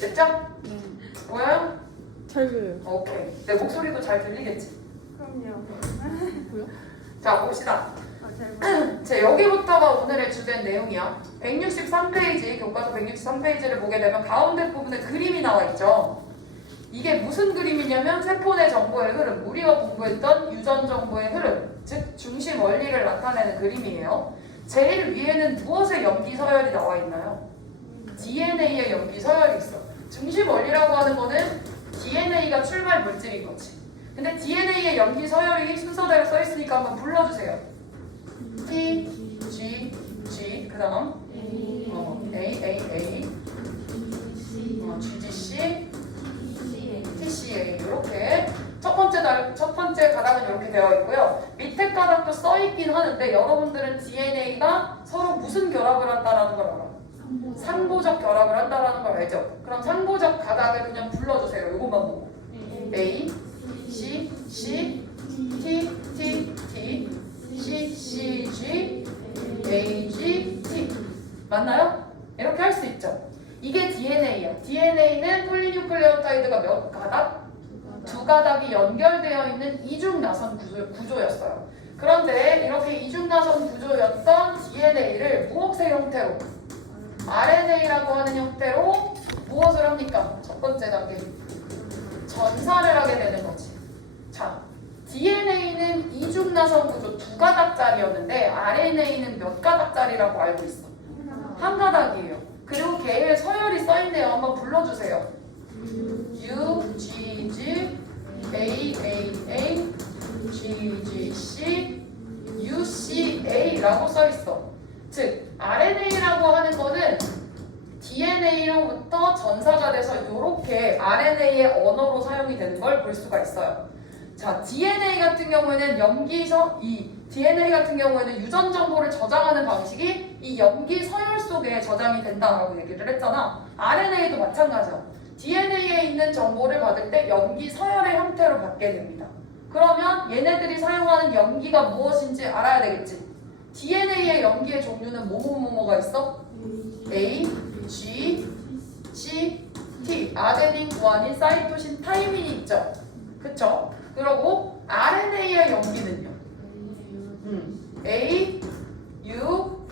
됐죠? 보여요? 잘 그려요. 오케이. 내 목소리도 잘 들리겠지? 그럼요. 뭐야? 자, 봅시다. 잘 자, 여기부터가 오늘의 주된 내용이야. 163페이지, 교과서 163페이지를 보게 되면 가운데 부분에 그림이 나와 있죠. 이게 무슨 그림이냐면 세포 내 정보의 흐름, 우리가 공부했던 유전 정보의 흐름, 즉 중심 원리를 나타내는 그림이에요. 제일 위에는 무엇의 염기 서열이 나와 있나요? DNA의 염기 서열이 있어. 중심 원리라고 하는 거는 DNA가 출발 물질인 거지. 근데 DNA의 염기 서열이 순서대로 써 있으니까 한번 불러주세요. T, G, G, 그 다음 A, G, G, C, T, C, A 이렇게 첫 번째 가닥은 이렇게 되어 있고요. 밑에 가닥도 써 있긴 하는데 여러분들은 DNA가 서로 무슨 결합을 한다라는 걸 알아? 상보적 결합을 한다라는 걸 알죠? 그럼 상보적 가닥을 그냥 불러주세요. 이것만 보고 A, C, C, T, T, T, C, C, G, A, G, T 맞나요? 이렇게 할 수 있죠. 이게 DNA야. DNA는 폴리뉴클레오타이드가 몇 가닥? 두 가닥이 연결되어 있는 이중나선 구조였어요. 그런데 이렇게 이중나선 구조였던 DNA를 무엇의 형태로? RNA라고 하는 형태로 무엇을 합니까? 첫 번째 단계 전사를 하게 되는 거지. 자, DNA는 이중나선 구조 두 가닥짜리였는데 RNA는 몇 가닥짜리라고 알고 있어? 한 가닥이에요. 그리고 걔의 서열이 써있네요. 한번 불러주세요. U, G, G, A, A, A, G, G, C, U, C, A라고 써있어. 즉, RNA라고 하는 거는 DNA로부터 전사가 돼서 이렇게 RNA의 언어로 사용이 되는 걸 볼 수가 있어요. 자, DNA 같은 경우에는 DNA 같은 경우에는 유전 정보를 저장하는 방식이 이 염기 서열 속에 저장이 된다라고 얘기를 했잖아. RNA도 마찬가지야. DNA에 있는 정보를 받을 때 염기 서열의 형태로 받게 됩니다. 그러면 얘네들이 사용하는 염기가 무엇인지 알아야 되겠지. DNA의 염기의 종류는 뭐뭐뭐뭐가 있어? A, G, C, T. 아데닌, 구아닌, 사이토신, 타이민이 있죠. 그쵸? 그리고 RNA의 염기는요? A, U,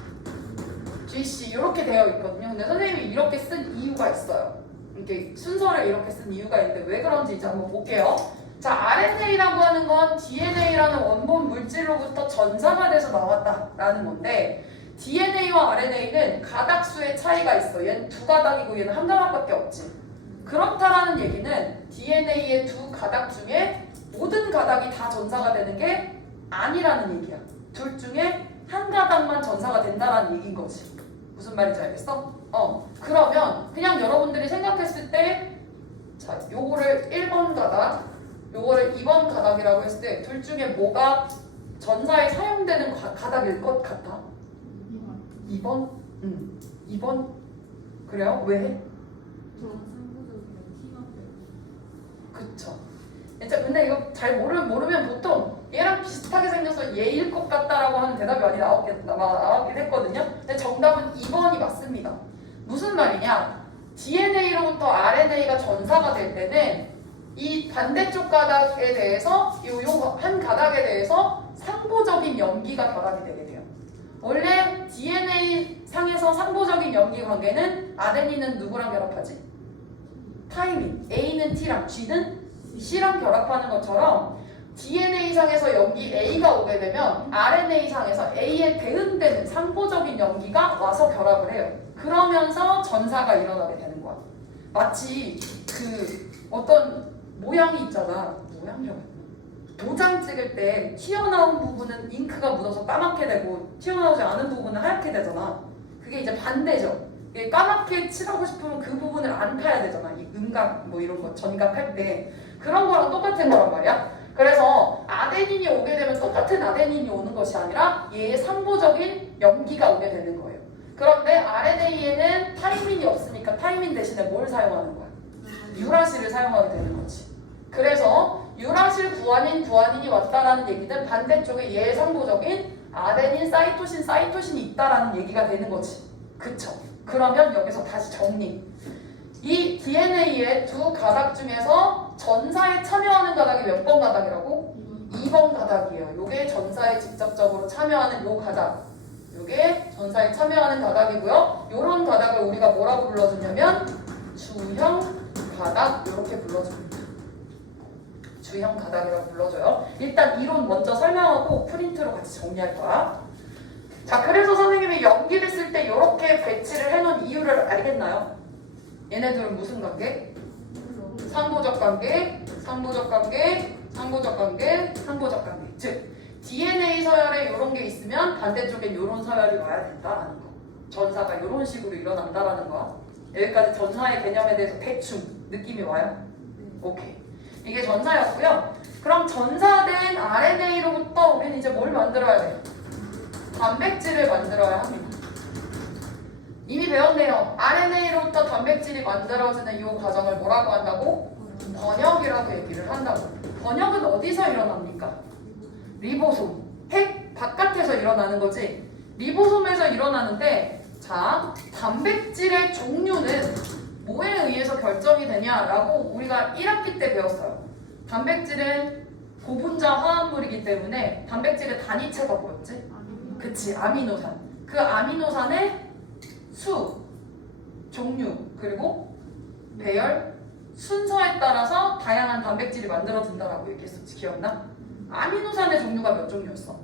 G, C 이렇게 되어 있거든요. 근데 선생님이 이렇게 쓴 이유가 있어요. 이렇게 순서를 이렇게 쓴 이유가 있는데 왜 그런지 이제 한번 볼게요. 자, RNA라고 하는 건 DNA라는 원본 물질로부터 전사가 돼서 나왔다라는 건데 DNA와 RNA는 가닥수의 차이가 있어. 얘는 두 가닥이고 얘는 한 가닥밖에 없지. 그렇다라는 얘기는 DNA의 두 가닥 중에 모든 가닥이 다 전사가 되는 게 아니라는 얘기야. 둘 중에 한 가닥만 전사가 된다라는 얘기인 거지. 무슨 말인지 알겠어? 그러면 그냥 여러분들이 생각했을 때 자, 요거를 1번 가닥 요거를 2번 가닥이라고 했을 때 둘 중에 뭐가 전사에 사용되는 가닥일 것 같아? 2번? 2번? 그래요? 왜? 그쵸. 진짜 근데 이거 잘 모르면 보통 얘랑 비슷하게 생겨서 얘일 것 같다라고 하는 대답이 많이 나왔긴 했거든요. 근데 정답은 2번이 맞습니다. 무슨 말이냐? DNA로부터 RNA가 전사가 될 때는 이 반대쪽 가닥에 대해서 요 한 가닥에 대해서 상보적인 염기가 결합이 되게 돼요. 원래 DNA 상에서 상보적인 염기 관계는 아데닌은 누구랑 결합하지? 타이민. A는 T랑 G는 C랑 결합하는 것처럼 DNA 상에서 염기 A가 오게 되면 RNA 상에서 A에 대응되는 상보적인 염기가 와서 결합을 해요. 그러면서 전사가 일어나게 되는 거야. 마치 그 어떤 모양이 있잖아. 모양이라고 했나? 도장 찍을 때 튀어나온 부분은 잉크가 묻어서 까맣게 되고 튀어나오지 않은 부분은 하얗게 되잖아. 그게 이제 반대죠. 이게 까맣게 칠하고 싶으면 그 부분을 안 타야 되잖아. 이 음각 뭐 이런 거 전각할 때 그런 거랑 똑같은 거란 말이야. 그래서 아데닌이 오게 되면 똑같은 아데닌이 오는 것이 아니라 얘의 상보적인 염기가 오게 되는 거예요. 그런데 RNA에는 타이민이 없으니까 타이민 대신에 뭘 사용하는 거야? 유라실을 사용하게 되는 거지. 그래서 유라실 구아닌이 왔다라는 얘기는 반대쪽에 얘의 상보적인 아데닌, 사이토신이 있다라는 얘기가 되는 거지. 그쵸? 그러면 여기서 다시 정리. 이 DNA의 두 가닥 중에서 전사에 참여하는 가닥이 몇 번 가닥이라고? 2번 가닥이에요. 요게 전사에 직접적으로 참여하는 요 가닥. 요게 전사에 참여하는 가닥이고요. 요런 가닥을 우리가 뭐라고 불러주냐면 주형 가닥 이렇게 불러줍니다. 주형 가닥이라고 불러줘요. 일단 이론 먼저 설명하고 프린트로 같이 정리할 거야. 자, 그래서 선생님이 연기를 쓸 때 이렇게 배치를 해놓은 이유를 알겠나요? 얘네들은 무슨 관계? 상보적 관계, 상보적 관계, 상보적 관계, 상보적 관계. 즉, DNA 서열에 이런 게 있으면 반대쪽에 이런 서열이 와야 된다라는 거. 전사가 이런 식으로 일어난다라는 거야. 여기까지 전사의 개념에 대해서 대충 느낌이 와요? 오케이. 이게 전사였고요. 그럼 전사된 RNA로부터 우리는 이제 뭘 만들어야 돼? 단백질을 만들어야 합니다. 이미 배웠네요. RNA로부터 단백질이 만들어지는 이 과정을 뭐라고 한다고? 번역이라고 얘기를 한다고. 번역은 어디서 일어납니까? 리보솜. 핵 바깥에서 일어나는 거지. 리보솜에서 일어나는데, 자, 단백질의 종류는 뭐에 의해서 결정이 되냐라고 우리가 1학기 때 배웠어요. 단백질은 고분자 화합물이기 때문에 단백질의 단위체가 뭐였지? 그치, 아미노산. 그 아미노산의 수, 종류, 그리고 배열, 순서에 따라서 다양한 단백질이 만들어진다라고 얘기했었지. 기억나? 아미노산의 종류가 몇 종류였어?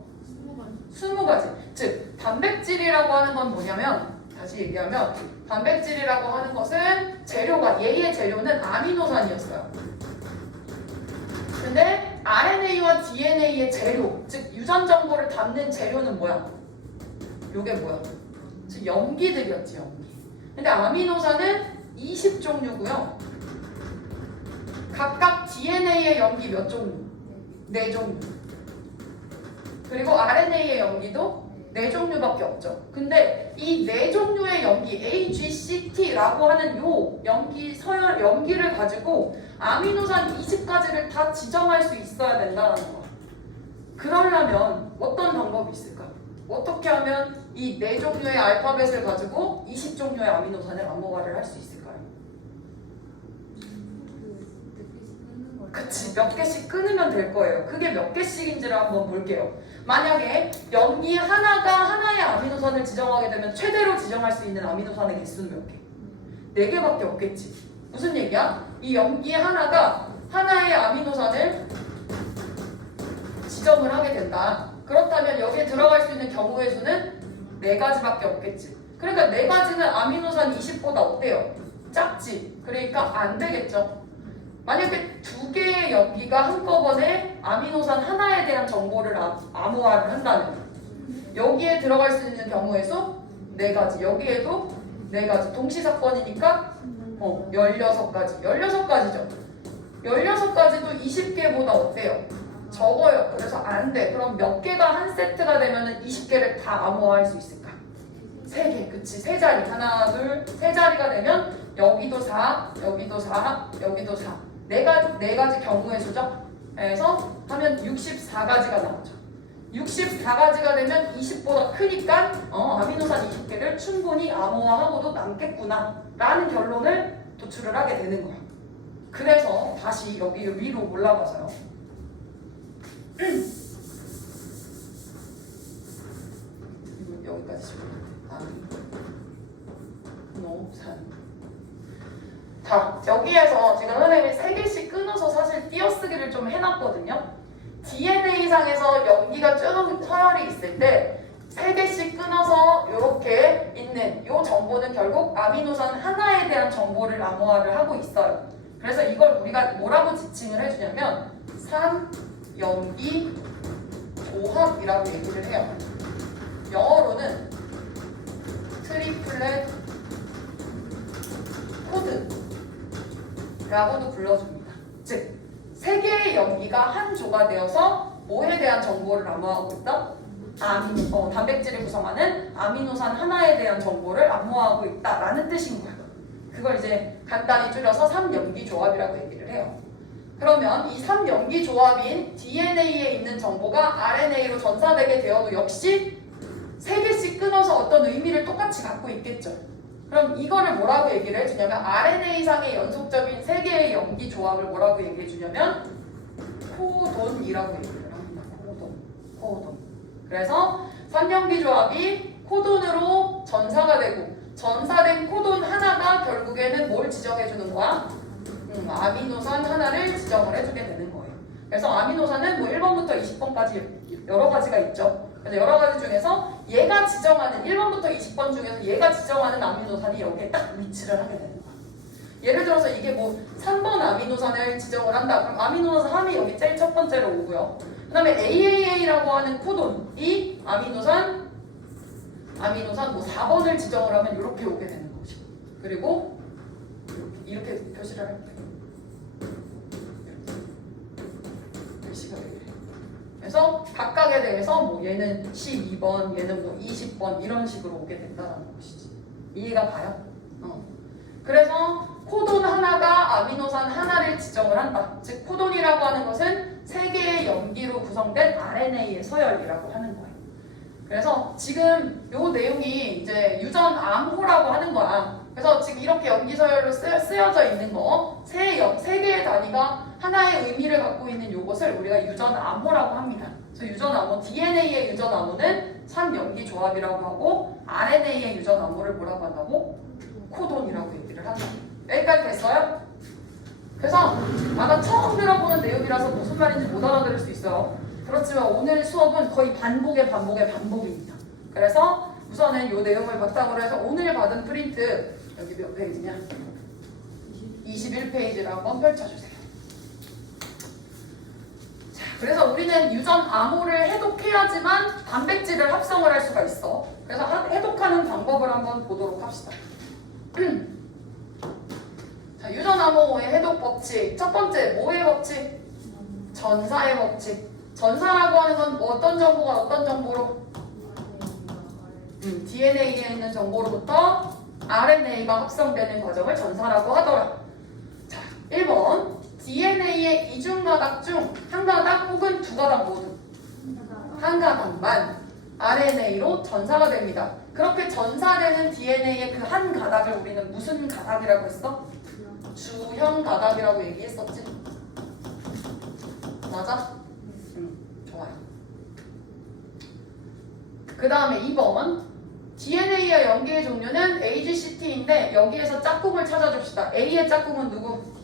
20가지. 즉, 단백질이라고 하는 건 뭐냐면, 다시 얘기하면 단백질이라고 하는 것은 재료가, 얘의 재료는 아미노산이었어요. 근데 RNA와 DNA의 재료, 즉 유전 정보를 담는 재료는 뭐야? 요게 뭐야? 즉 염기들이었지, 염기. 근데 아미노산은 20종류고요. 각각 DNA의 염기 몇 종류? 4종류. 그리고 RNA의 염기도 4종류밖에 없죠. 근데 이 4종류의 염기, AGCT라고 하는 요 염기 서열 염기를 가지고 아미노산 20가지를 다 지정할 수 있어야 된다는 거야. 그러려면 어떤 방법이 있을까? 어떻게 하면 이 4종류의 알파벳을 가지고 20종류의 아미노산을 암호화를 할 수 있을까요? 그치, 몇 개씩 끊으면 될 거예요. 그게 몇 개씩인지를 한번 볼게요. 만약에 염기 하나가 하나의 아미노산을 지정하게 되면 최대로 지정할 수 있는 아미노산의 개수는 몇 개? 4개밖에 없겠지. 무슨 얘기야? 이 염기 하나가 하나의 아미노산을 지정을 하게 된다. 그렇다면 여기에 들어갈 수 있는 경우의 수는 4가지밖에 없겠지. 그러니까 4가지는 아미노산 20보다 어때요? 작지. 그러니까 안 되겠죠. 만약에 2개의 염기가 한꺼번에 아미노산 하나에 대한 정보를 암호화를 한다면 여기에 들어갈 수 있는 경우의 수 4가지. 여기에도 4가지. 동시사건이니까 16가지. 16가지죠. 16가지도 20개보다 어때요? 적어요. 그래서 안 돼. 그럼 몇 개가 한 세트가 되면 20개를 다 암호화할 수 있을까? 3개. 그치. 3자리. 하나, 둘, 3자리가 되면 여기도 4, 여기도 4, 여기도 4. 4가지 경우의 수죠. 그래서 하면 64가지가 나오죠. 64가지가 되면 20보다 크니까 아미노산 20개를 충분히 암호화하고도 남겠구나 라는 결론을 도출을 하게 되는 거야. 그래서 다시 여기 위로 올라가서요. 여기까지 아미노산. 자, 여기에서 지금 선생님이 3개씩 끊어서 사실 띄어쓰기를 좀 해놨거든요. DNA상에서 염기가 쭉 서열이 있을 때 3개씩 끊어서 이렇게 있는 이 정보는 결국 아미노산 하나에 대한 정보를 암호화를 하고 있어요. 그래서 이걸 우리가 뭐라고 지칭을 해주냐면 3염기 조합이라고 얘기를 해요. 영어로는 트리플렛 코드라고도 불러줍니다. 즉, 3개의 염기가 한 조가 되어서 뭐에 대한 정보를 암호화하고 있다? 단백질을 구성하는 아미노산 하나에 대한 정보를 암호화하고 있다라는 뜻인 거야. 그걸 이제 간단히 줄여서 3염기 조합이라고 얘기를 해요. 그러면 이 3연기 조합인 DNA에 있는 정보가 RNA로 전사되게 되어도 역시 3개씩 끊어서 어떤 의미를 똑같이 갖고 있겠죠. 그럼 이거를 뭐라고 얘기를 해주냐면 RNA상의 연속적인 3개의 연기 조합을 뭐라고 얘기해 주냐면 코돈이라고 얘기를 합니다. 코돈. 그래서 3연기 조합이 코돈으로 전사가 되고 전사된 코돈 하나가 결국에는 뭘 지정해 주는 거야? 아미노산 하나를 지정을 해주게 되는 거예요. 그래서 아미노산은 뭐 1번부터 20번까지 여러 가지가 있죠. 그래서 여러 가지 중에서 얘가 지정하는 1번부터 20번 중에서 얘가 지정하는 아미노산이 여기에 딱 위치를 하게 되는 거야. 예를 들어서 이게 뭐 3번 아미노산을 지정을 한다. 그럼 아미노산 3이 여기 제일 첫 번째로 오고요. 그 다음에 AAA라고 하는 코돈이 아미노산 뭐 4번을 지정을 하면 이렇게 오게 되는 거죠. 그리고 이렇게 표시를 할게요. 표시가 되게 돼요. 그래서 각각에 대해서 뭐 얘는 12번, 얘는 뭐 20번 이런 식으로 오게 된다는 것이지. 이해가 가요? 그래서 코돈 하나가 아미노산 하나를 지정을 한다. 즉 코돈이라고 하는 것은 3개의 염기로 구성된 RNA의 서열이라고 하는 거예요. 그래서 지금 요 내용이 이제 유전 암호라고 하는 거야. 그래서 지금 이렇게 염기 서열로 쓰여져 있는 거, 세 개의 단위가 하나의 의미를 갖고 있는 요것을 우리가 유전 암호라고 합니다. 그래서 유전 암호, DNA의 유전 암호는 3연기 조합이라고 하고 RNA의 유전 암호를 뭐라고 한다고? 코돈이라고 얘기를 한다. 여기까지 됐어요? 그래서 아마 처음 들어보는 내용이라서 무슨 말인지 못 알아들을 수 있어요. 그렇지만 오늘 수업은 거의 반복의 반복입니다. 그래서 우선은 이 내용을 바탕으로 해서 오늘 받은 프린트 여기 몇 페이지냐? 21페이지를 한번 펼쳐주세요. 자, 그래서 우리는 유전 암호를 해독해야지만 단백질을 합성을 할 수가 있어. 그래서 해독하는 방법을 한번 보도록 합시다. 자, 유전 암호의 해독 법칙. 첫 번째, 뭐의 법칙? 전사의 법칙. 전사라고 하는 건 어떤 정보가 어떤 정보로? DNA에 있는 정보로부터 RNA가 합성되는 과정을 전사라고 하더라. 자, 1번. DNA의 이중가닥 중 한 가닥 혹은 두 가닥 모두 한 가닥만 RNA로 전사가 됩니다. 그렇게 전사되는 DNA의 그 한 가닥을 우리는 무슨 가닥이라고 했어? 주형 가닥이라고 얘기했었지? 맞아? 좋아요. 그 다음에 2번 DNA의 연기의 종류는 AGCT인데 여기에서 짝꿍을 찾아줍시다. A의 짝꿍은 누구?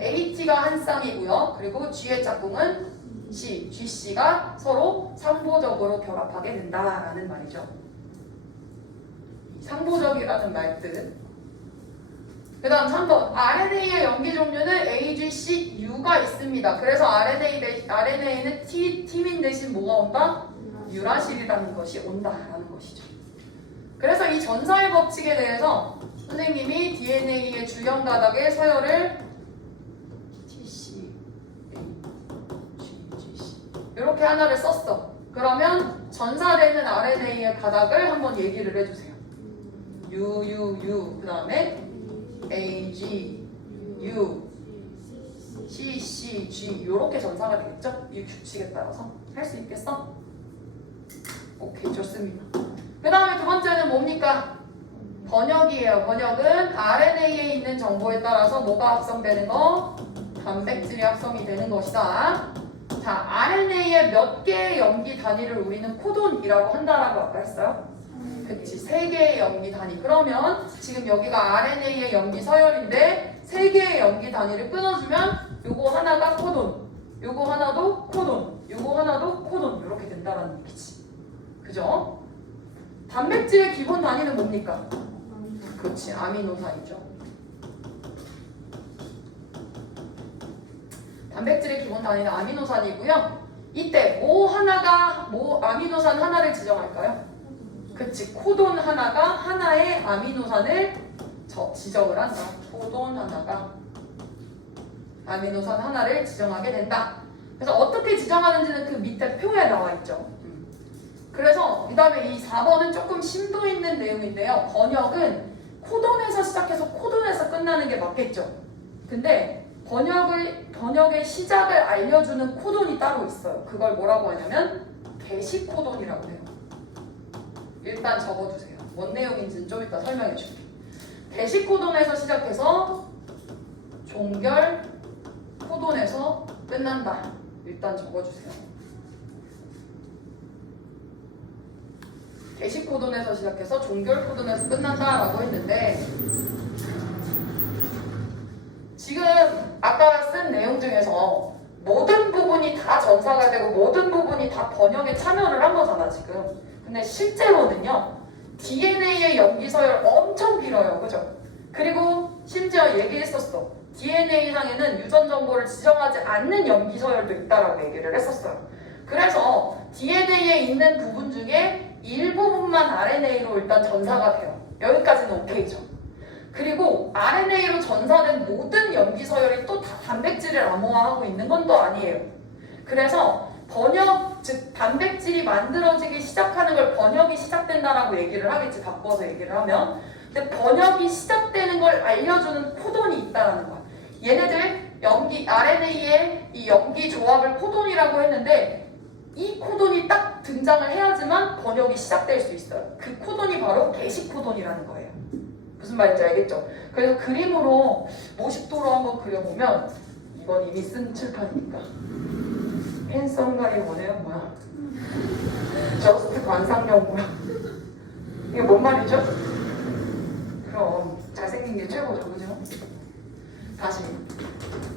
AT가 한 쌍이고요. 그리고 G의 짝꿍은 C, GC가 서로 상보적으로 결합하게 된다라는 말이죠. 상보적이라는 말뜻. 그 다음 3번 RNA의 연기 종류는 AGCU가 있습니다. 그래서 RNA는 티민 대신 뭐가 온다? 유라실이라는 것이 온다라는 것이죠. 그래서 이 전사의 법칙에 대해서 선생님이 DNA의 주형 가닥의 서열을 TC, GC 이렇게 하나를 썼어. 그러면 전사되는 RNA의 가닥을 한번 얘기를 해주세요. UUU 그 다음에 AG, U, CCG 이렇게 전사가 되겠죠? 이 규칙에 따라서 할 수 있겠어? 오케이, 좋습니다. 그 다음에 두 번째는 뭡니까? 번역이에요. 번역은 RNA에 있는 정보에 따라서 뭐가 합성되는 거? 단백질이 합성이 되는 것이다. 자, RNA의 몇 개의 염기 단위를 우리는 코돈이라고 한다라고 아까 했어요? 그치, 3개의 염기 단위. 그러면 지금 여기가 RNA의 염기 서열인데 3개의 염기 단위를 끊어주면 요거 하나가 코돈, 요거 하나도 코돈, 요거 하나도 코돈 이렇게 된다라는 얘기지. 그죠? 단백질의 기본 단위는 뭡니까? 그렇지, 아미노산이죠. 단백질의 기본 단위는 아미노산이고요. 이때 아미노산 하나를 지정할까요? 그치, 코돈 하나가 하나의 아미노산을 지정을 한다. 코돈 하나가 아미노산 하나를 지정하게 된다. 그래서 어떻게 지정하는지는 그 밑에 표에 나와 있죠. 그래서 그 다음에 이 4번은 조금 심도 있는 내용인데요. 번역은 코돈에서 시작해서 코돈에서 끝나는 게 맞겠죠. 근데 번역의 시작을 알려주는 코돈이 따로 있어요. 그걸 뭐라고 하냐면 게시 코돈이라고 해요. 일단 적어두세요. 뭔 내용인지는 좀 이따 설명해 줄게. 게시 코돈에서 시작해서 종결 코돈에서 끝난다. 일단 적어주세요. 게시 코돈에서 시작해서 종결 코돈에서 끝난다라고 했는데 지금 아까 쓴 내용 중에서 모든 부분이 다 전사가 되고 모든 부분이 다 번역에 참여를 한 거잖아 지금. 근데 실제로는요 DNA의 염기 서열 엄청 길어요, 그죠? 그리고 심지어 얘기했었어. DNA상에는 유전 정보를 지정하지 않는 염기 서열도 있다라고 얘기를 했었어요. 그래서 DNA에 있는 부분 중에 일부분만 RNA로 일단 전사가 돼요. 여기까지는 오케이죠. 그리고 RNA로 전사된 모든 염기 서열이 또 다 단백질을 암호화하고 있는 건 또 아니에요. 그래서 번역, 즉 단백질이 만들어지기 시작하는 걸 번역이 시작된다라고 얘기를 하겠지, 바꿔서 얘기를 하면. 근데 번역이 시작되는 걸 알려주는 코돈이 있다라는 거야. 얘네들 RNA의 이 염기 조합을 코돈이라고 했는데 이 코돈이 딱 등장을 해야지만 번역이 시작될 수 있어요. 그 코돈이 바로 게시 코돈이라는 거예요. 무슨 말인지 알겠죠? 그래서 그림으로 모식도로 한번 그려보면 이건 이미 쓴 칠판이니까 펜썸가리 원해요? 뭐야? 저스트 관상용 뭐야? 이게 뭔 말이죠? 그럼 잘생긴 게 최고죠, 그죠? 다시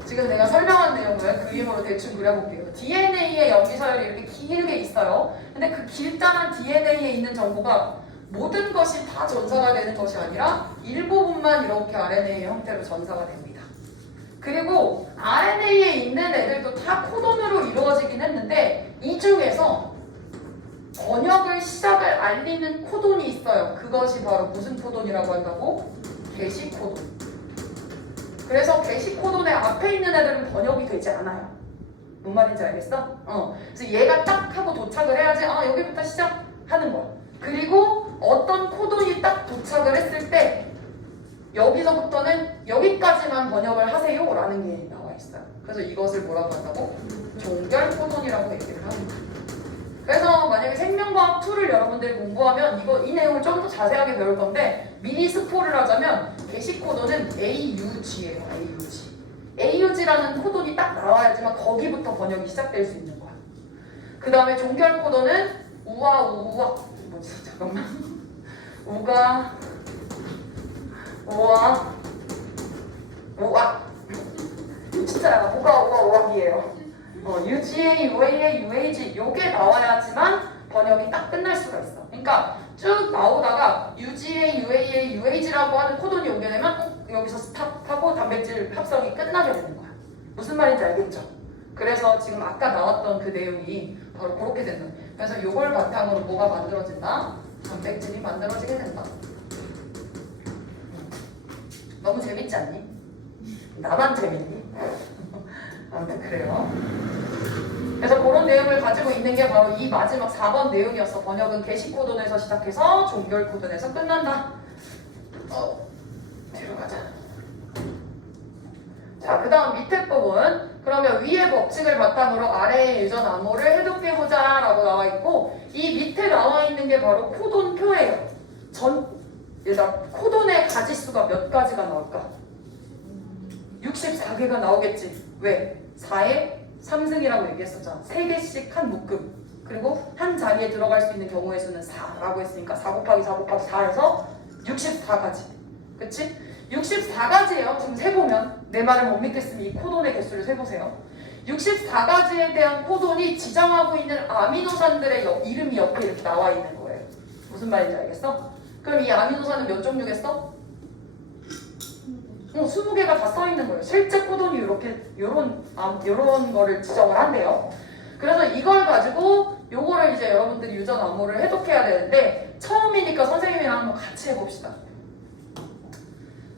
지금 내가 설명한 내용을 그림으로 대충 그려볼게요. DNA의 염기 서열이 이렇게 길게 있어요. 근데 그 길다란 DNA에 있는 정보가 모든 것이 다 전사가 되는 것이 아니라 일부분만 이렇게 RNA의 형태로 전사가 됩니다. 그리고 RNA에 있는 애들도 다 코돈으로 이루어지긴 했는데 이 중에서 번역을 시작을 알리는 코돈이 있어요. 그것이 바로 무슨 코돈이라고 한다고? 게시 코돈. 그래서 게시 코돈의 앞에 있는 애들은 번역이 되지 않아요. 뭔 말인지 알겠어? 그래서 얘가 딱 하고 도착을 해야지 여기부터 시작하는 거야. 그리고 어떤 코돈이 딱 도착을 했을 때 여기서부터는 여기까지만 번역을 하세요 라는 게 나와 있어요. 그래서 이것을 뭐라고 한다고? 종결 코돈이라고 얘기를 합니다. 그래서 만약에 생명과학 2를 여러분들이 공부하면 이 내용을 좀 더 자세하게 배울 건데 미리 스포를 하자면 게시 코돈은 AUG예요. AUG라는 코돈이 딱 나와야지만 거기부터 번역이 시작될 수 있는 거야. 그 다음에 종결 코돈은 잠깐만. 진짜 우악이에요. UGA, UAA, UAG 요게 나와야지만 번역이 딱 끝날 수가 있어. 그러니까 쭉 나오다가 UGA, UAA, UAG라고 하는 코돈이 오게 되면 꼭 여기서 스탑하고 단백질 합성이 끝나게 되는 거야. 무슨 말인지 알겠죠? 그래서 지금 아까 나왔던 그 내용이 바로 그렇게 된다. 그래서 요걸 바탕으로 뭐가 만들어진다? 단백질이 만들어지게 된다. 너무 재밌지 않니? 나만 재밌니? 아무튼 그래요. 그래서 그런 내용을 가지고 있는 게 바로 이 마지막 4번 내용이었어. 번역은 게시 코돈에서 시작해서 종결 코돈에서 끝난다. 뒤로 가자. 자, 그 다음 밑에 부분. 그러면 위의 법칙을 바탕으로 아래의 유전 암호를 해독해보자 라고 나와 있고 이 밑에 나와 있는 게 바로 코돈표예요. 일단 코돈의 가지수가 몇 가지가 나올까? 64개가 나오겠지. 왜? 4의 3승이라고 얘기했었잖아. 3개씩 한 묶음. 그리고 한 자리에 들어갈 수 있는 경우의 수는 4라고 했으니까 4 곱하기 4 곱하기 4해서 64가지. 그치? 64가지예요. 지금 세보면 내 말을 못 믿겠으면 이 코돈의 개수를 세보세요. 64가지에 대한 코돈이 지정하고 있는 아미노산들의 이름이 옆에 이렇게 나와 있는 거예요. 무슨 말인지 알겠어? 그럼 이 아미노산은 몇 종류겠어? 20개가 다 써있는 거예요. 실제 코돈이 요런 거를 지정을 한대요. 그래서 이걸 가지고 요거를 이제 여러분들이 유전 암호를 해독해야 되는데 처음이니까 선생님이랑 한번 같이 해봅시다.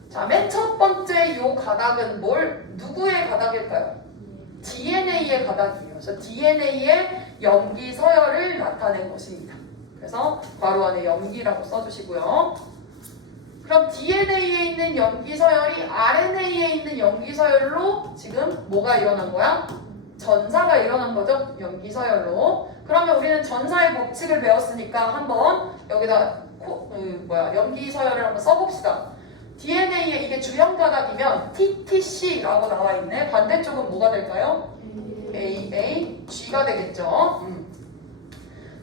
자, 맨 첫 번째 요 가닥은 누구의 가닥일까요? DNA의 가닥이에요. 그래서 DNA의 염기 서열을 나타낸 것입니다. 그래서 괄호 안에 염기라고 써주시고요. 그럼 DNA에 있는 염기 서열이 RNA에 있는 염기 서열로 지금 뭐가 일어난 거야? 전사가 일어난 거죠? 염기 서열로. 그러면 우리는 전사의 법칙을 배웠으니까 한번 여기다 염기 서열을 한번 써봅시다. DNA에 이게 주형 가닥이면 TTC라고 나와 있네. 반대쪽은 뭐가 될까요? AAG가 되겠죠.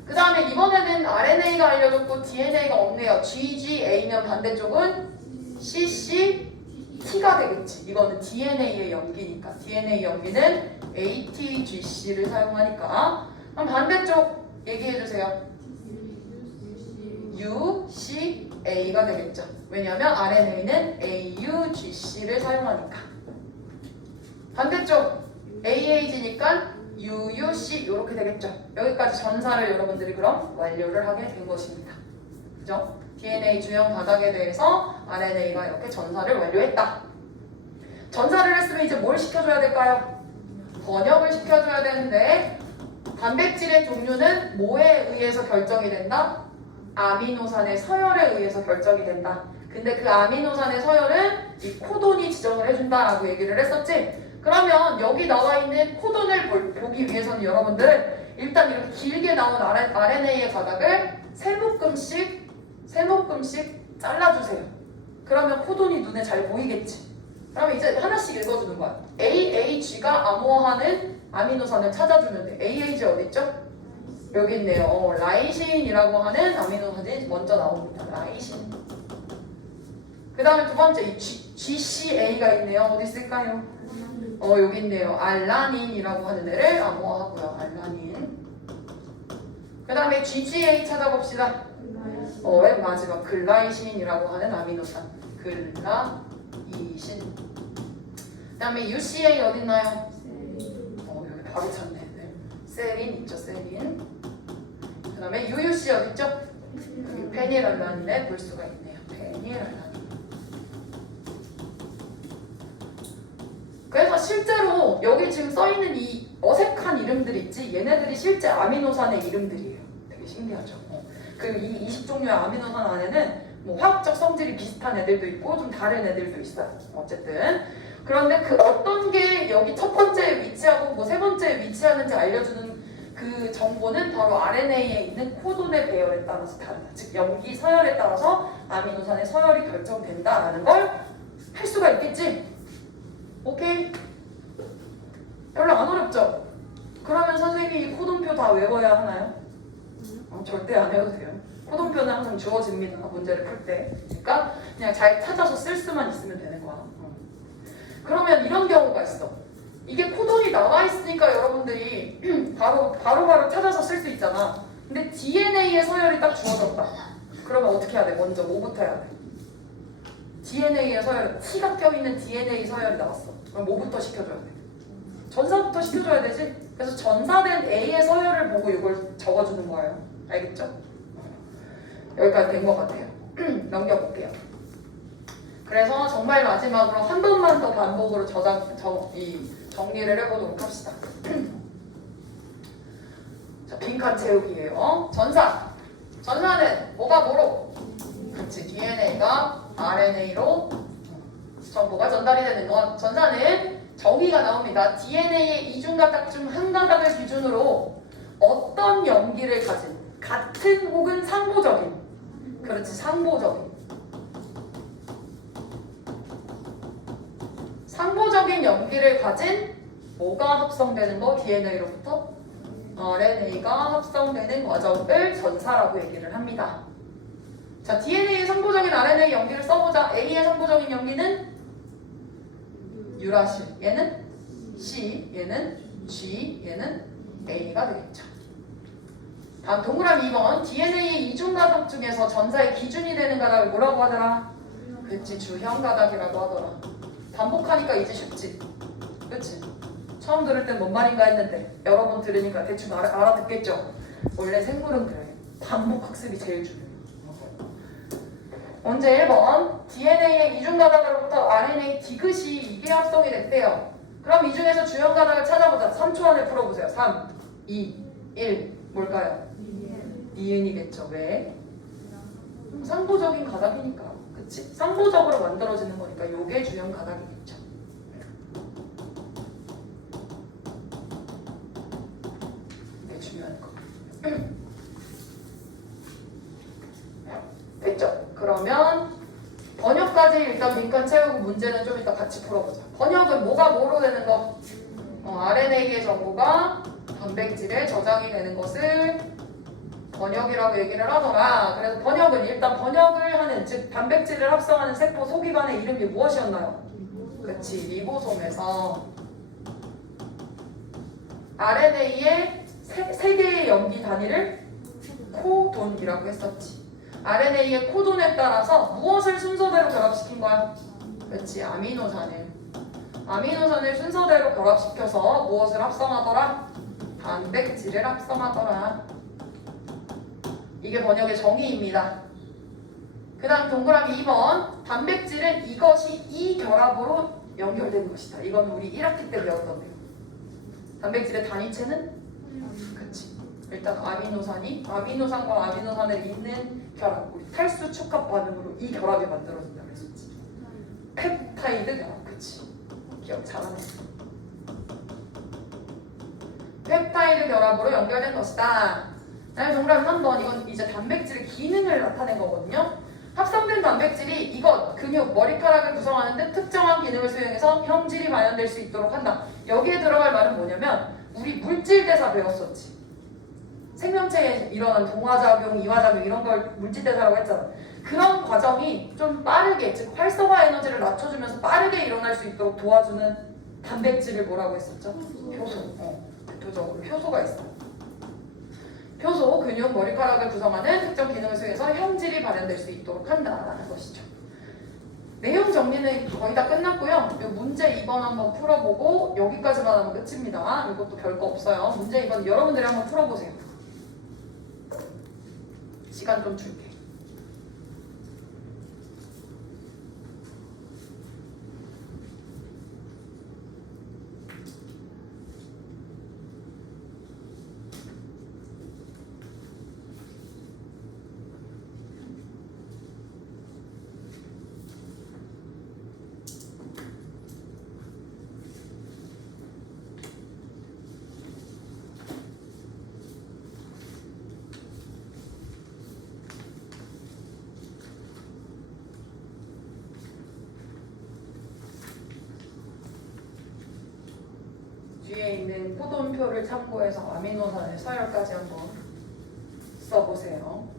그 다음에 이번에는 RNA가 알려줬고 DNA가 없네요. GGA면 반대쪽은 CCT가 되겠지. 이거는 DNA의 염기니까. DNA 염기는 ATGC를 사용하니까. 그럼 반대쪽 얘기해주세요. UCA가 되겠죠. 왜냐하면 RNA는 AUGC를 사용하니까. 반대쪽 AAG니까 UUC 이렇게 되겠죠. 여기까지 전사를 여러분들이 그럼 완료를 하게 된 것입니다. 그죠? DNA 주형 가닥에 대해서 RNA가 이렇게 전사를 완료했다. 전사를 했으면 이제 뭘 시켜줘야 될까요? 번역을 시켜줘야 되는데 단백질의 종류는 뭐에 의해서 결정이 된다? 아미노산의 서열에 의해서 결정이 된다. 근데 그 아미노산의 서열은 이 코돈이 지정을 해준다라고 얘기를 했었지? 그러면 여기 나와 있는 코돈을 보기 위해서는 여러분들 일단 이렇게 길게 나온 RNA의 가닥을 세 묶음씩 잘라주세요. 그러면 코돈이 눈에 잘 보이겠지. 그러면 이제 하나씩 읽어주는 거야. AAG가 암호화하는 아미노산을 찾아주는데 AAG 어디 있죠? 여기 있네요. 라이신이라고 하는 아미노산이 먼저 나옵니다. 라이신. 그 다음에 두 번째 이 GCA가 있네요. 어디 있을까요? 여기 있네요. 알라닌이라고 하는 애를 암호화하고요. 알라닌. 그 다음에 GGA 찾아봅시다. 맨 마지막 글라이신이라고 하는 아미노산. 글라이신. 그 다음에 UCA 어디 있나요? 여기 바로 찾네. 네. 세린 있죠. 세린. 그 다음에 UUC 어디 있죠? 여기 페닐알라닌에 볼 수가 있네요. 페닐알라닌. 그래서 실제로 여기 지금 써있는 이 어색한 이름들 있지? 얘네들이 실제 아미노산의 이름들이에요. 되게 신기하죠. 그리고 이 20종류의 아미노산 안에는 뭐 화학적 성질이 비슷한 애들도 있고 좀 다른 애들도 있어요. 어쨌든 그런데 그 어떤 게 여기 첫 번째에 위치하고 뭐 세 번째에 위치하는지 알려주는 그 정보는 바로 RNA에 있는 코돈의 배열에 따라서 다르다. 즉 염기 서열에 따라서 아미노산의 서열이 결정된다라는 걸 할 수가 있겠지? 오케이? 별로 안 어렵죠? 그러면 선생님이 이 코돈표 다 외워야 하나요? 절대 안 해도 돼요. 코돈표는 항상 주어집니다. 문제를 풀 때. 그러니까 그냥 잘 찾아서 쓸 수만 있으면 되는 거야. 그러면 이런 경우가 있어. 이게 코돈이 나와 있으니까 여러분들이 바로 찾아서 쓸 수 있잖아. 근데 DNA의 서열이 딱 주어졌다. 그러면 어떻게 해야 돼? 먼저 뭐부터 해야 돼? DNA의 서열, T가 껴있는 DNA 서열이 나왔어. 그럼 뭐부터 시켜줘야 돼? 전사부터 시켜줘야 되지? 그래서 전사된 A의 서열을 보고 이걸 적어주는 거예요. 알겠죠? 여기까지 된 것 같아요. 넘겨볼게요. 그래서 정말 마지막으로 한 번만 더 반복으로 정리를 해보도록 합시다. 자, 빈칸 채우기예요. 전사는 뭐가 뭐로? 그치, DNA가 RNA로 정보가 전달이 되는 것. 전사는 정의가 나옵니다. DNA의 이중 가닥 중 한 가닥을 기준으로 어떤 염기를 가진 같은 혹은 상보적인, 그렇지, 상보적인 염기를 가진 뭐가 합성되는 거? DNA로부터 RNA가 합성되는 과정을 전사라고 얘기를 합니다. 자, DNA의 상보적인 RNA 염기를 써보자. A의 상보적인 염기는 유라실, 얘는 C, 얘는 G, 얘는 A가 되겠죠. 다음 동그라미 2번. DNA의 이중 가닥 중에서 전사의 기준이 되는 가닥을 뭐라고 하더라? 그치, 주형 가닥이라고 하더라. 반복하니까 이제 쉽지. 그치? 처음 들을 땐 뭔 말인가 했는데 여러 번 들으니까 대충 알아듣겠죠? 원래 생물은 그래. 반복 학습이 제일 중요해. 문제 1번. DNA의 이중 가닥으로부터 RNA 디귿이 이게 합성이 됐대요. 그럼 이 중에서 주형 가닥을 찾아보자. 3초 안에 풀어보세요. 3, 2, 1. 뭘까요? 니은이겠죠. 왜? 상보적인 가닥이니까. 그치? 상호적으로 만들어지는 거니까 요게 주형 가닥이겠죠. 이게 중요한 거. 됐죠? 그러면 번역까지 일단 빈칸 채우고 문제는 좀 이따 같이 풀어보자. 번역은 뭐가 뭐로 되는 거? RNA의 정보가 단백질에 저장이 되는 것을 번역이라고 얘기를 하더라. 그래서 번역은 일단 번역을 하는, 즉 단백질을 합성하는 세포 소기관의 이름이 무엇이었나요? 그렇지, 리보솜에서 RNA의 세 개의 염기 단위를 코돈이라고 했었지. RNA의 코돈에 따라서 무엇을 순서대로 결합시킨 거야? 그렇지, 아미노산을 순서대로 결합시켜서 무엇을 합성하더라? 단백질을 합성하더라. 이게 번역의 정의입니다. 그 다음 동그라미 2번. 단백질은 이것이 이 결합으로 연결되는 것이다. 이건 우리 1학기 때 배웠던 내용. 단백질의 단위체는? 그치. 일단 아미노산과 아미노산을 잇는 결합. 우리 탈수 축합 반응으로 이 결합이 만들어진다 그랬었지. 펩타이드 결합. 그치. 기억 잘하네. 펩타이드 결합으로 연결된 것이다. 다음에 동그라미 3번. 이건 이제 단백질의 기능을 나타낸 거거든요. 합성된 단백질이 이것, 근육, 머리카락을 구성하는 데 특정한 기능을 수행해서 형질이 발현될 수 있도록 한다. 여기에 들어갈 말은 뭐냐면 우리 물질대사 배웠었지. 생명체에 일어난 동화작용, 이화작용 이런 걸 물질대사라고 했잖아. 그런 과정이 좀 빠르게, 즉 활성화 에너지를 낮춰주면서 빠르게 일어날 수 있도록 도와주는 단백질을 뭐라고 했었죠? 효소. 대표적으로 효소가 있어요. 효소, 근육, 머리카락을 구성하는 특정 기능을 수행해서 형질이 발현될 수 있도록 한다라는 것이죠. 내용 정리는 거의 다 끝났고요. 문제 2번 한번 풀어보고 여기까지만 하면 끝입니다. 이것도 별거 없어요. 문제 2번 여러분들이 한번 풀어보세요. 시간 좀 줄게. 뒤에 있는 코돈표를 참고해서 아미노산의 서열까지 한번 써보세요.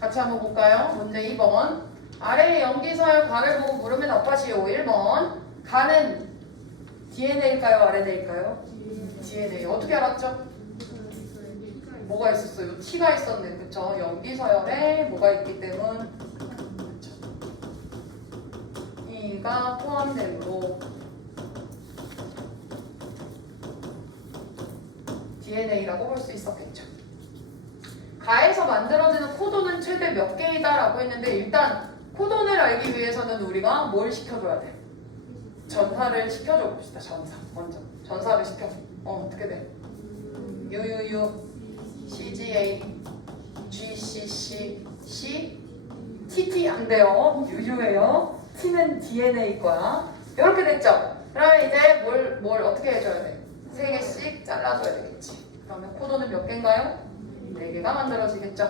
같이 한번 볼까요? 문제 2번. 아래의 염기서열 가를 보고 물으면 답하시오. 1번. 가는 DNA일까요? RNA일까요? DNA. 어떻게 알았죠? 뭐가 있었어요? T가 있었네. 그쵸? 염기서열에 뭐가 있기 때문 그쵸? E가 포함되므로 DNA라고 볼 수 있었겠죠. 가에서 만들어지는 코돈은 최대 몇 개이다 라고 했는데 일단 코돈을 알기 위해서는 우리가 뭘 시켜줘야 돼? 전사를 시켜줘 봅시다. 전사 먼저 전사를 시켜줘. 어떻게 돼? UUU, CGA, GCC, C, TT 안 돼요. UU예요. T는 DNA 거야. 이렇게 됐죠? 그러면 이제 뭘 어떻게 해줘야 돼? 3개씩 잘라줘야 되겠지. 그러면 코돈은 몇 개인가요? 4개가 만들어지겠죠.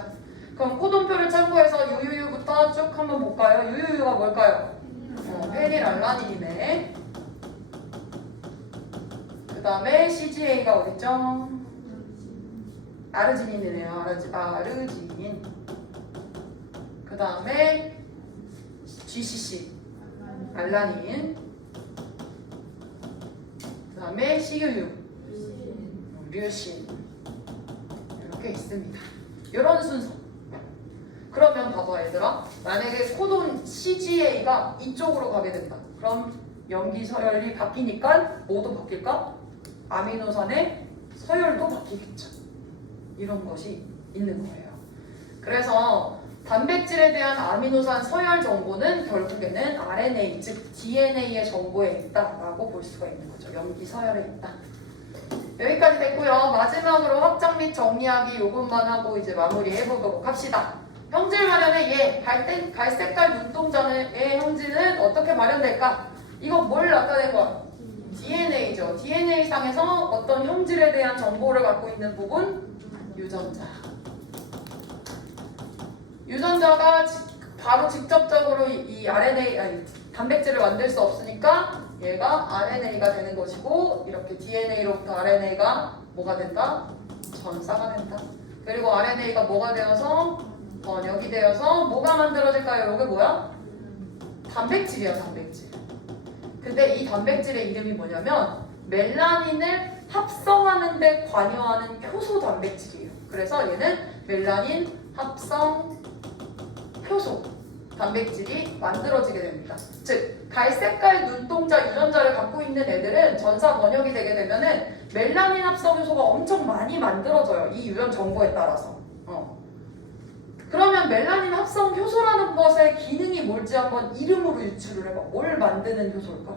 그럼 코돈표를 참고해서 UUU부터 쭉 한번 볼까요? UUU가 뭘까요? 페닐알라닌이네. 그 다음에 CGA가 어딨죠? 아르지닌이네요. 아르지닌. 그 다음에 GCC, 알라닌, 그 다음에 CUU, 류신 이렇게 있습니다. 이런 순서. 그러면 봐봐 얘들아, 만약에 코돈 CGA가 이쪽으로 가게 된다. 그럼 염기 서열이 바뀌니까 뭐도 바뀔까? 아미노산의 서열도 바뀌겠죠. 이런 것이 있는 거예요. 그래서 단백질에 대한 아미노산 서열 정보는 결국에는 RNA, 즉 DNA의 정보에 있다라고 볼 수가 있는 거죠. 염기 서열에 있다. 여기까지 됐고요. 마지막으로 확장 및 정리하기 요것만 하고 이제 마무리해 보도록 합시다. 형질 마련의 갈색깔 눈동자의 형질은 어떻게 마련될까? 이거 뭘 나타낸 거야? DNA죠. DNA 상에서 어떤 형질에 대한 정보를 갖고 있는 부분? 유전자. 유전자가 바로 직접적으로 이 RNA, 아니 단백질을 만들 수 없으니까 얘가 RNA가 되는 것이고, 이렇게 DNA로부터 RNA가 뭐가 된다? 전사가 된다. 그리고 RNA가 뭐가 되어서 번역이 되어서 뭐가 만들어질까요? 이게 뭐야? 단백질이야, 단백질. 근데 이 단백질의 이름이 뭐냐면 멜라닌을 합성하는 데 관여하는 효소 단백질이에요. 그래서 얘는 멜라닌 합성 효소 단백질이 만들어지게 됩니다. 즉 갈색깔 눈동자 유전자를 갖고 있는 애들은 전사 번역이 되게 되면은 멜라닌 합성 효소가 엄청 많이 만들어져요. 이 유전 정보에 따라서. 그러면 멜라닌 합성 효소라는 것의 기능이 뭘지 한번 이름으로 유추를 해봐. 뭘 만드는 효소일까?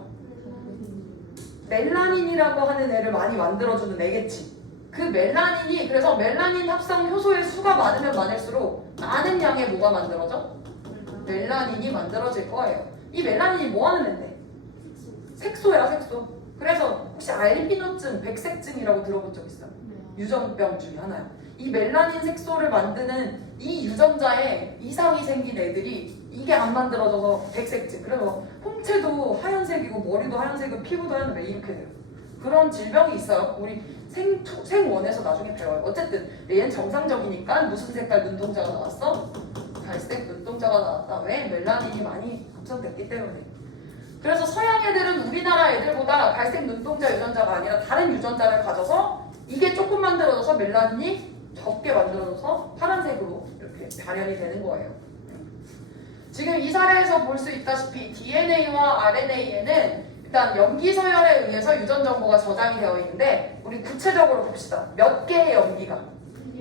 멜라닌이라고 하는 애를 많이 만들어주는 애겠지. 그 멜라닌이, 그래서 멜라닌 합성 효소의 수가 많으면 많을수록 많은 양의 뭐가 만들어져? 멜라닌이 만들어질 거예요. 이 멜라닌이 뭐 하는 애인데? 색소야, 색소. 그래서 혹시 알비노증, 백색증이라고 들어본 적 있어요? 유전병 중에 하나요. 이 멜라닌 색소를 만드는 이 유전자에 이상이 생긴 애들이 이게 안 만들어져서 백색증. 그래서 홍채도 하얀색이고 머리도 하얀색이고 피부도 하얀색, 왜 이렇게 돼요? 그런 질병이 있어요. 우리 생원에서 나중에 배워요. 어쨌든 얘는 정상적이니까 무슨 색깔 눈동자가 나왔어? 갈색 눈동자가 나왔다. 왜? 멜라닌이 많이 합성됐기 때문에. 그래서 서양 애들은 우리나라 애들보다 갈색 눈동자 유전자가 아니라 다른 유전자를 가져서 이게 조금 만들어져서 멜라닌이 적게 만들어져서 파란색으로 이렇게 발현이 되는 거예요. 지금 이 사례에서 볼 수 있다시피 DNA와 RNA에는 일단 염기 서열에 의해서 유전 정보가 저장이 되어 있는데, 우리 구체적으로 봅시다. 몇 개의 염기가?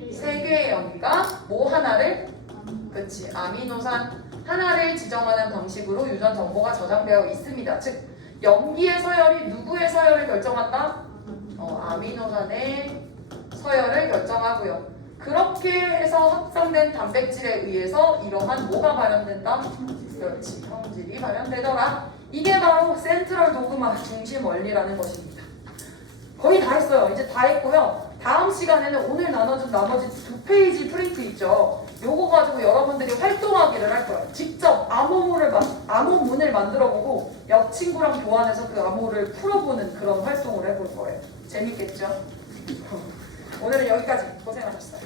3개의 염기가 뭐 하나를? 그치, 아미노산 하나를 지정하는 방식으로 유전 정보가 저장되어 있습니다. 즉 염기의 서열이 누구의 서열을 결정한다? 아미노산의 서열을 결정하고요. 그렇게 해서 합성된 단백질에 의해서 이러한 뭐가 발현된다? 그렇지, 형질이 발현되더라. 이게 바로 센트럴 도그마, 중심 원리라는 것입니다. 거의 다 했어요. 이제 다 했고요. 다음 시간에는 오늘 나눠준 나머지 2페이지 프린트 있죠. 요거 가지고 여러분들이 활동하기를 할 거예요. 직접 암호문을 만들어보고 옆 친구랑 교환해서 그 암호를 풀어보는 그런 활동을 해볼 거예요. 재밌겠죠? 오늘은 여기까지. 고생하셨어요.